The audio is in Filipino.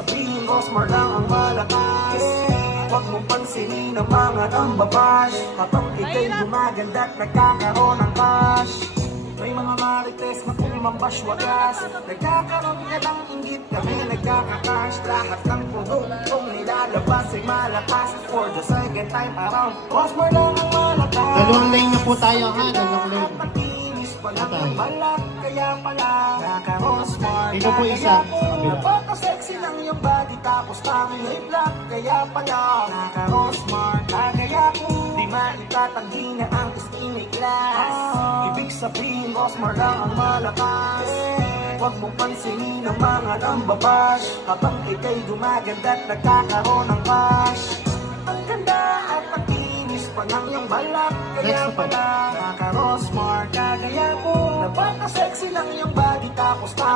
sabihin, Rosmar lang ang malakas. Huwag mong pansinin ang mga tambabash. Habang ika'y gumaganda at nagkakaroon ng cash. May mga marites na kumambash wagas. Nagkakaroon ka ng inggit, kami nagkakakash. Lahat ng produktong nilalabas ay malakas. For the second time around, Rosmar lang ang malakas. Dalawang lane na po tayo ha, dalawang lane. Walang balak, kaya pala naka-Rosmar. Ito po isa sa kabila. Napaka-sexy ng iyong body, tapos tanging ay black. Kaya pala naka-Rosmar. Kagaya ko, di maitatanggi na ang skinny glass. Ibig sabihin, Rosmar lang ang malakas. Huwag mong pansinin ang mga nambabash. Habang ika'y gumaganda at nagkakaroon ng cash. Ang ganda at pakinis pa ng iyong balak. Kaya pala naka-Rosmar. Kagaya ko, napaka-sexy ng iyong body, tapos tama.